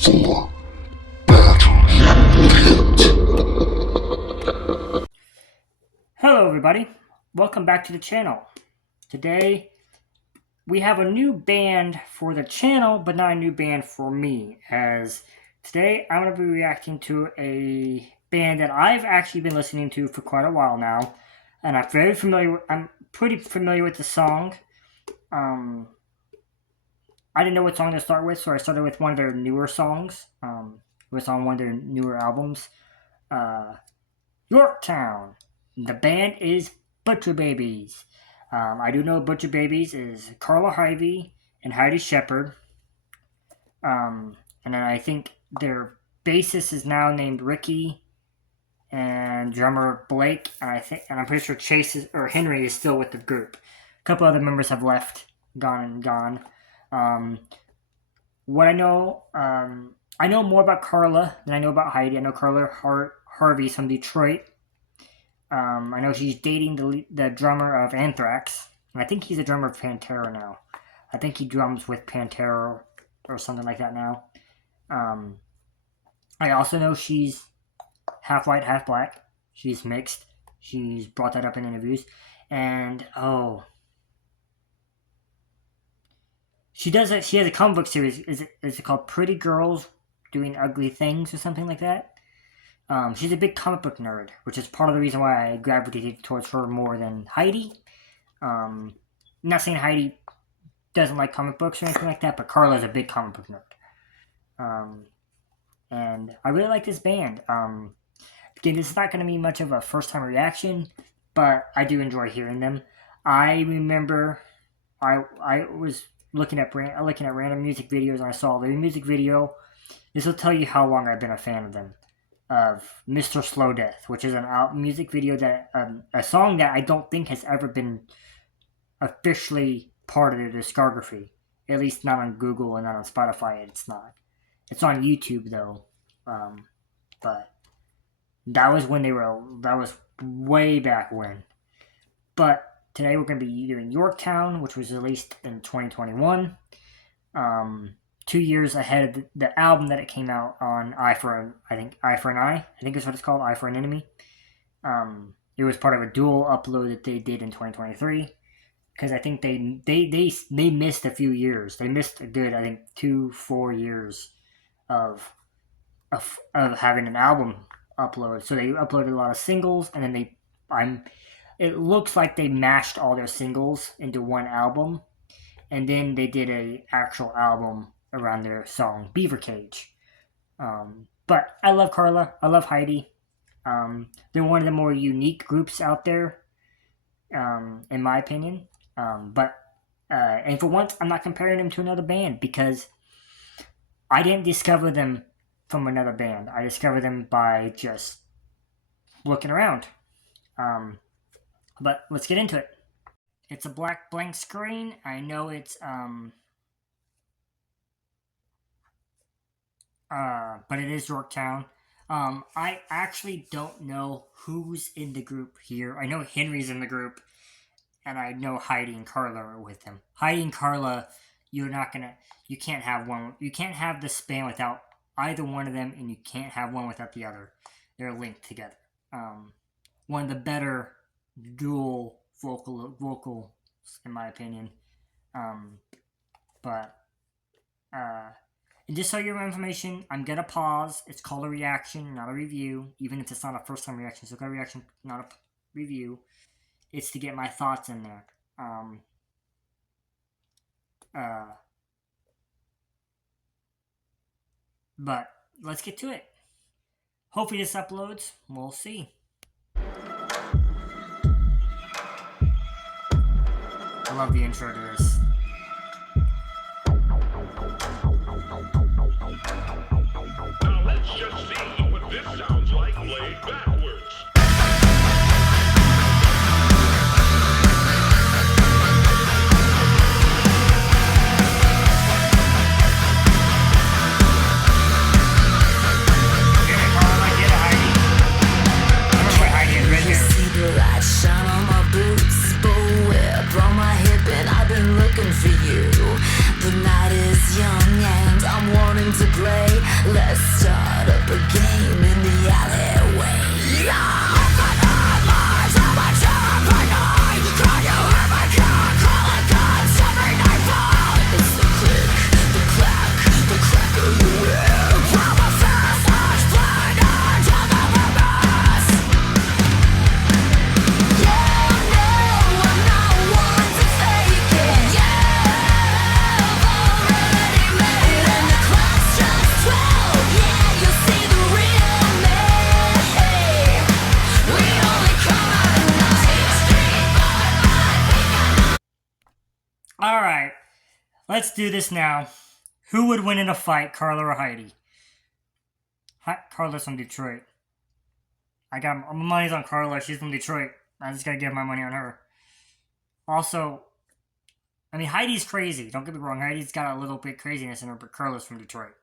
for battle hit. Hello everybody, welcome back to the channel. Today we have a new band for the channel, but not a new band for me, as today I'm going to be reacting to a band that I've actually been listening to for quite a while now, and I'm pretty familiar with the song. I didn't know what song to start with, so I started with one of their newer songs. It was on one of their newer albums, Yorktown. The band is Butcher Babies. I do know Butcher Babies is Carla Hyvee and Heidi Shepard. And then I think their bassist is now named Ricky, and drummer Blake. And I'm pretty sure Henry is still with the group. A couple other members have left, gone. What I know more about Carla than I know about Heidi. I know Carla Harvey's from Detroit. I know she's dating the drummer of Anthrax, and I think he's a drummer of Pantera now. I think he drums with Pantera or something like that now. I also know she's half white, half black. She's mixed. She's brought that up in interviews. And, she has a comic book series. Is it called Pretty Girls Doing Ugly Things or something like that? She's a big comic book nerd, which is part of the reason why I gravitated towards her more than Heidi. Not saying Heidi doesn't like comic books or anything like that, but Carla's a big comic book nerd. And I really like this band. Again, this is not going to be much of a first-time reaction, but I do enjoy hearing them. I remember I was looking at random music videos, and I saw their music video. This will tell you how long I've been a fan of them. Of Mr. Slow Death, which is a music video that a song that I don't think has ever been officially part of their discography. At least not on Google and not on Spotify. It's not. It's on YouTube though. But that was way back when. But today we're going to be doing Yorktown, which was released in 2021. 2 years ahead of the album that it came out on, Eye for an Eye. I think is what it's called, Eye for an Enemy. It was part of a dual upload that they did in 2023, because I think they missed a few years. They missed a good, I think, 2-4 years of having an album upload. So they uploaded a lot of singles, and then it looks like they mashed all their singles into one album, and then they did a actual album around their song Beaver Cage. But I love Carla. I love Heidi. They're one of the more unique groups out there, in my opinion. And for once, I'm not comparing them to another band, because I didn't discover them from another band. I discovered them by just looking around. But let's get into it. It's a black blank screen. I know it's but it is Yorktown. I actually don't know who's in the group here. I know Henry's in the group, and I know Heidi and Carla are with him. Heidi and Carla, you can't have this band without either one of them, and you can't have one without the other. They're linked together. One of the better dual vocals, in my opinion. And just so you have information, I'm going to pause. It's called a reaction, not a review, even if it's not a first-time reaction. So it's a reaction, not a review. It's to get my thoughts in there. But let's get to it. Hopefully this uploads. We'll see. I love the intro to this. Now let's just see what this sounds like played backwards. For you, the night is young and I'm wanting to play. Let's start up a game in the alleyway. It's the click, the clack, the crack of the whip. From a fast touch blind until the purpose. Yeah, no, I'm not one to fake it. Yeah, I've already made it, and the clock strikes 12. Yeah, you'll see the real me. We only come out at night. All right, let's do this now. Who would win in a fight, Carla or Heidi? Carla's from Detroit. My money's on Carla. She's from Detroit. I just gotta give my money on her. Also, I mean, Heidi's crazy. Don't get me wrong. Heidi's got a little bit craziness in her, but Carla's from Detroit.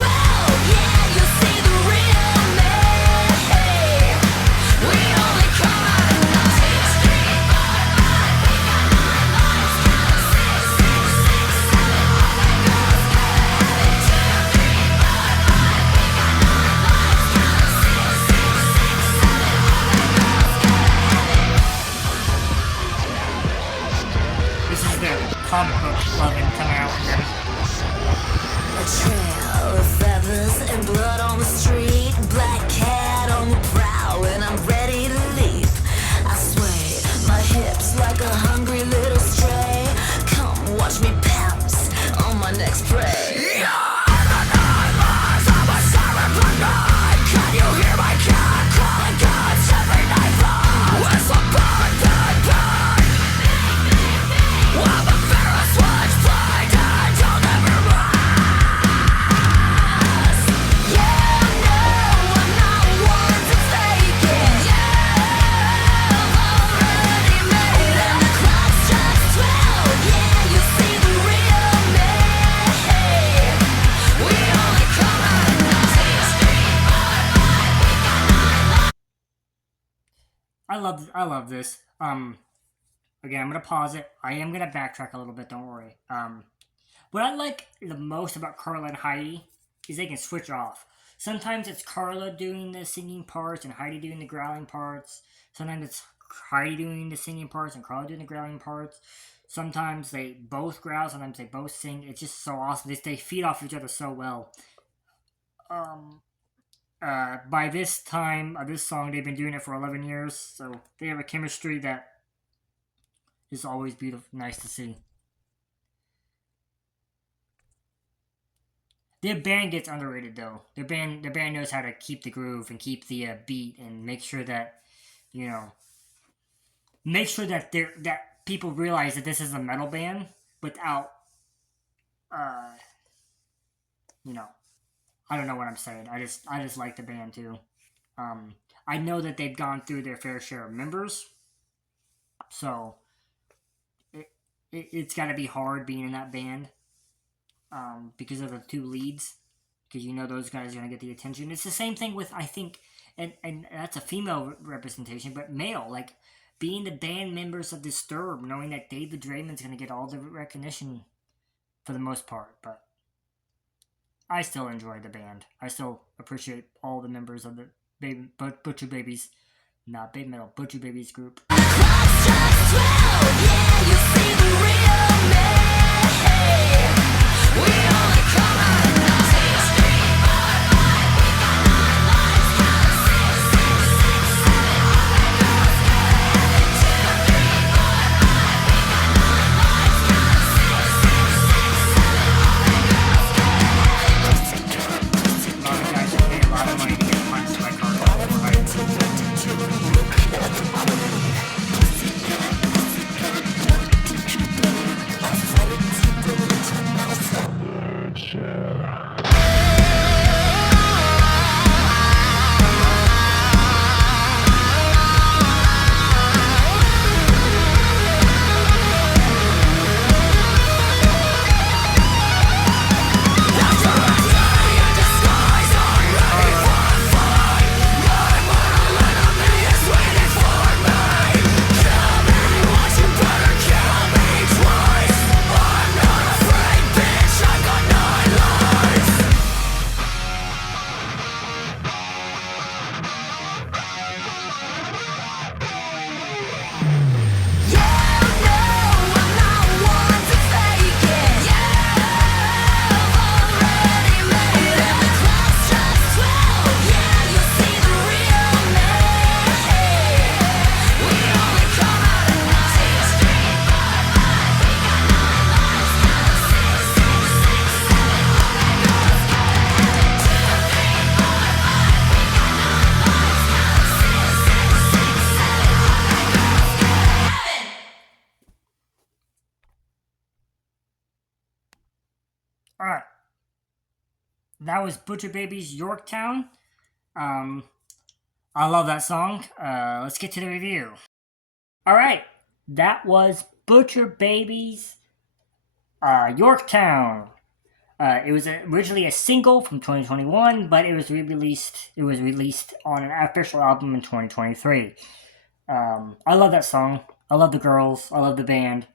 Yeah, you'll see the real me. We only come out at night. This is the comic book loving coming out again. A trail of feathers and blood on the street. Black cat on the prowl, and I'm ready to leap. I sway my hips like a hungry little stray. Come watch me pounce on my next prey. Can you hear my cat calling gods every night long? Whistle, burn, burn, burn. While the ferris switchblade and don't ever rise. Yeah, no, I'm not one to fake it. Yeah, I've already made it, and the clock strikes 12. Yeah, you'll see the real me. We only come out at night. I love this. Again, I'm gonna pause it. I am gonna backtrack a little bit. Don't worry. What I like the most about Carla and Heidi is they can switch off. Sometimes it's Carla doing the singing parts and Heidi doing the growling parts. Sometimes it's Heidi doing the singing parts and Carla doing the growling parts. Sometimes they both growl. Sometimes they both sing. It's just so awesome. They feed off each other so well. By this time of this song, they've been doing it for 11 years, so they have a chemistry that is always beautiful, nice to see. Their band gets underrated though. Their band knows how to keep the groove and keep the beat and make sure that that people realize that this is a metal band without I don't know what I'm saying. I just like the band too. I know that they've gone through their fair share of members, so it's got to be hard being in that band because of the two leads. Because those guys are gonna get the attention. It's the same thing with, I think, and that's a female representation, but male, like being the band members of Disturbed, knowing that David Draymond's gonna get all the recognition for the most part, but I still enjoy the band. I still appreciate all the members of the Butcher Babies, not Baby Metal, Butcher Babies group. Alright. That was Butcher Baby's Yorktown. I love that song. Let's get to the review. Alright. That was Butcher Baby's Yorktown. It was originally a single from 2021, but it was re-released. It was released on an official album in 2023. I love that song. I love the girls. I love the band.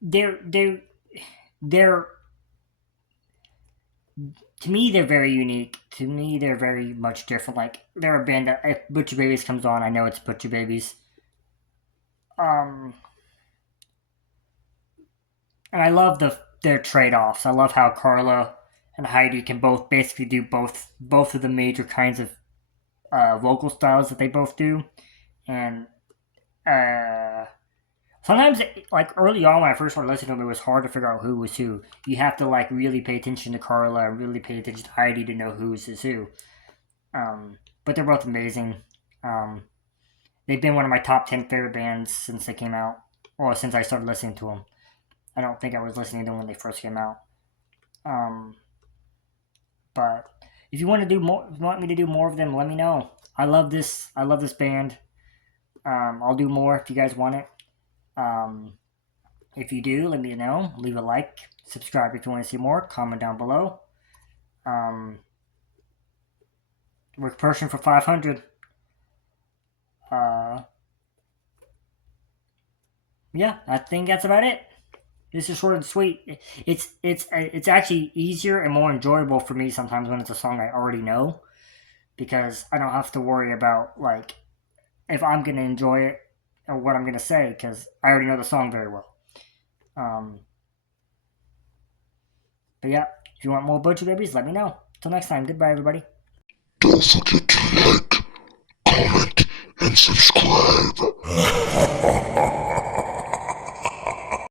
They're to me they're very unique. To me they're very much different. Like they're a band that if Butcher Babies comes on, I know it's Butcher Babies. And I love their trade-offs. I love how Carla and Heidi can both basically do both of the major kinds of vocal styles that they both do. And sometimes, like early on when I first started listening to them, it was hard to figure out who was who. You have to like really pay attention to Carla and really pay attention to Heidi to know who is who. But they're both amazing. They've been one of my top 10 favorite bands since they came out, or since I started listening to them. I don't think I was listening to them when they first came out. But if you want to do more, want me to do more of them, let me know. I love this band. I'll do more if you guys want it. If you do, let me know. Leave a like, subscribe if you want to see more. Comment down below. We're pushing for 500. Yeah, I think that's about it. This is short and sweet. It's actually easier and more enjoyable for me sometimes when it's a song I already know, because I don't have to worry about like if I'm gonna enjoy it or what I'm gonna say, because I already know the song very well. But yeah, if you want more Butcher Babies, let me know. Till next time, goodbye everybody. Don't forget to like, comment, and subscribe.